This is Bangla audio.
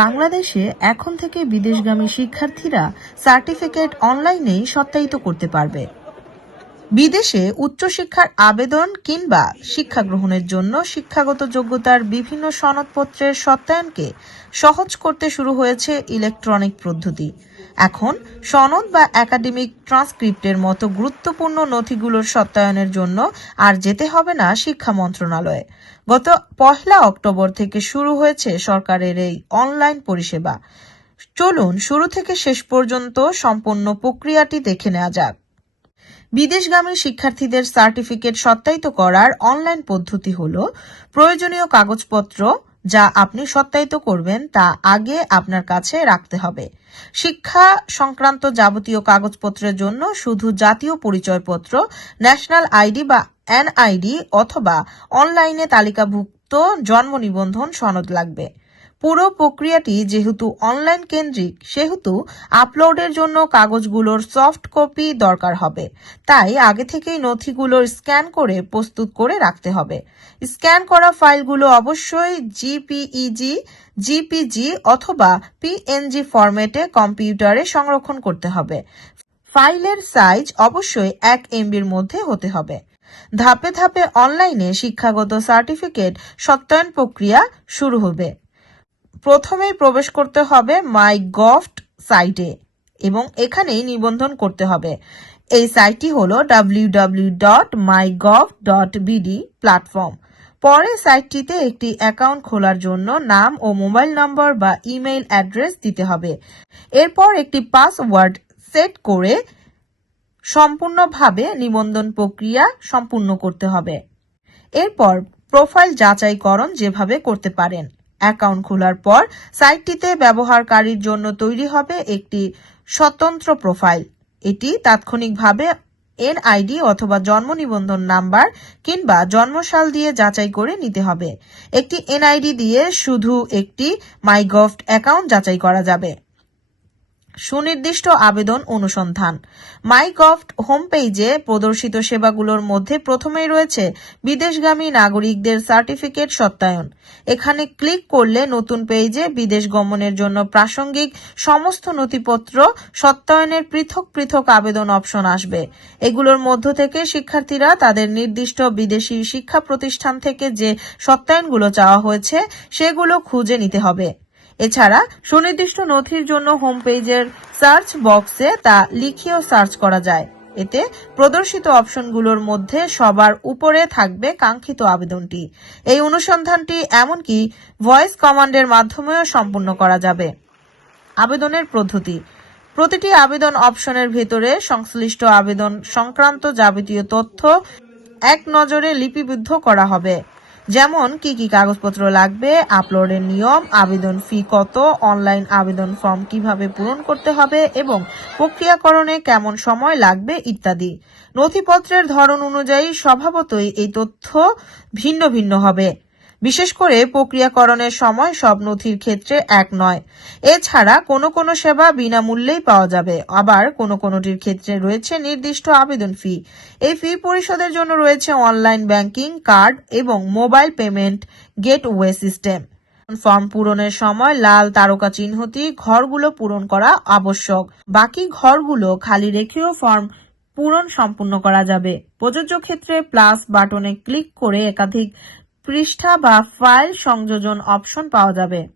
বাংলাদেশে এখন থেকে বিদেশগামী শিক্ষার্থীরা সার্টিফিকেট অনলাইনেই সত্যায়িত করতে পারবে। বিদেশে উচ্চশিক্ষার আবেদন কিংবা শিক্ষা গ্রহণের জন্য শিক্ষাগত যোগ্যতার বিভিন্ন সনদপত্রের সত্যায়নকে সহজ করতে শুরু হয়েছে ইলেকট্রনিক পদ্ধতি। এখন সনদ বা একাডেমিক ট্রান্সক্রিপ্টের মতো গুরুত্বপূর্ণ নথিগুলোর সত্যায়নের জন্য আর যেতে হবে না শিক্ষা মন্ত্রণালয়ে। গত 1 অক্টোবর থেকে শুরু হয়েছে সরকারের এই অনলাইন পরিষেবা। চলুন শুরু থেকে শেষ পর্যন্ত সম্পূর্ণ প্রক্রিয়াটি দেখে নেওয়া যাক। বিদেশগামী শিক্ষার্থীদের সার্টিফিকেট সত্যায়িত করার অনলাইন পদ্ধতি হলো, প্রয়োজনীয় কাগজপত্র যা আপনি সত্যায়িত করবেন তা আগে আপনার কাছে রাখতে হবে। শিক্ষা সংক্রান্ত যাবতীয় কাগজপত্রের জন্য শুধু জাতীয় পরিচয়পত্র, ন্যাশনাল আইডি বা এনআইডি অথবা অনলাইনে তালিকাভুক্ত জন্ম নিবন্ধন সনদ লাগবে। পুরো প্রক্রিয়াটি যেহেতু অনলাইন কেন্দ্রিক, সেহেতু আপলোডের জন্য কাগজগুলোর সফট কপি দরকার হবে। তাই আগে থেকেই নথিগুলোর স্ক্যান করে প্রস্তুত করে রাখতে হবে। স্ক্যান করা ফাইলগুলো অবশ্যই জিপিইজি, জিপিজি অথবা পিএনজি ফরম্যাটে কম্পিউটারে সংরক্ষণ করতে হবে। ফাইলের সাইজ অবশ্যই 1 MBর মধ্যে হতে হবে। ধাপে ধাপে অনলাইনে শিক্ষাগত সার্টিফিকেট সত্যায়ন প্রক্রিয়া শুরু হবে। প্রথমেই প্রবেশ করতে হবে মাইগভ সাইটে এবং এখানেই নিবন্ধন করতে হবে। এই সাইটটি হলো www.mygov.bd প্ল্যাটফর্ম। পরে সাইটটিতে একটি অ্যাকাউন্ট খোলার জন্য নাম ও মোবাইল নম্বর বা ইমেইল অ্যাড্রেস দিতে হবে। এরপর একটি পাসওয়ার্ড সেট করে সম্পূর্ণভাবে নিবন্ধন প্রক্রিয়া সম্পূর্ণ করতে হবে। এরপর প্রোফাইল যাচাইকরণ যেভাবে করতে পারেন। অ্যাকাউন্ট খোলার পর সাইটটিতে ব্যবহারকারীর জন্য তৈরি হবে একটি স্বতন্ত্র প্রোফাইল। এটি তাৎক্ষণিকভাবে এনআইডি অথবা জন্ম নিবন্ধন নাম্বার কিংবা জন্মসাল দিয়ে যাচাই করে নিতে হবে। একটি এনআইডি দিয়ে শুধু একটি মাইগভ অ্যাকাউন্ট যাচাই করা যাবে। সুনির্দিষ্ট আবেদন অনুসন্ধান। মাইগভ হোম পেজে প্রদর্শিত সেবাগুলোর মধ্যে প্রথমেই রয়েছে বিদেশগামী নাগরিকদের সার্টিফিকেট সত্যায়ন। এখানে ক্লিক করলে নতুন পেজে বিদেশ গমনের জন্য প্রাসঙ্গিক সমস্ত নথিপত্র সত্যায়নের পৃথক পৃথক আবেদন অপশন আসবে। এগুলোর মধ্য থেকে শিক্ষার্থীরা তাদের নির্দিষ্ট বিদেশি শিক্ষা প্রতিষ্ঠান থেকে যে সত্যায়নগুলো চাওয়া হয়েছে সেগুলো খুঁজে নিতে হবে। এছাড়া সুনির্দিষ্ট নথির জন্য হোম পেজের সার্চ বক্সে তা লিখেও সার্চ করা যায়। এতে প্রদর্শিত অপশনগুলোর মধ্যে সবার উপরে থাকবে কাঙ্ক্ষিত আবেদনটি। এই অনুসন্ধানটি এমনকি ভয়েস কমান্ডের মাধ্যমেও সম্পূর্ণ করা যাবে। আবেদনের পদ্ধতি। প্রতিটি আবেদন অপশনের ভেতরে সংশ্লিষ্ট আবেদন সংক্রান্ত যাবতীয় তথ্য এক নজরে লিপিবদ্ধ করা হবে। যেমন কি কি কাগজপত্র লাগবে, আপলোডের নিয়ম, আবেদন ফি কত, অনলাইন আবেদন ফর্ম কিভাবে পূরণ করতে হবে এবং প্রক্রিয়াকরণে কেমন সময় লাগবে ইত্যাদি। নথিপত্রের ধরন অনুযায়ী স্বভাবতই এই তথ্য ভিন্ন ভিন্ন হবে। বিশেষ করে প্রক্রিয়াকরণের সময় সব নথির ক্ষেত্রে এক নয়। এছাড়া কোনো কোনো সেবা বিনামূল্যেই পাওয়া যাবে, আবার কোনো কোনোটির ক্ষেত্রে রয়েছে নির্দিষ্ট আবেদন ফি। এই ফি পরিশোধের জন্য রয়েছে অনলাইন ব্যাংকিং, কার্ড এবং mobile payment gateway system. Form পূরণের সময় লাল তারকা চিহ্নটি ঘরগুলো পূরণ করা আবশ্যক। বাকি ঘরগুলো খালি রেখেও ফর্ম পূরণ সম্পূর্ণ করা যাবে। প্রযোজ্য ক্ষেত্রে প্লাস বাটনে ক্লিক করে একাধিক পৃষ্ঠা বা ফাইল সংযোজন অপশন পাওয়া যাবে।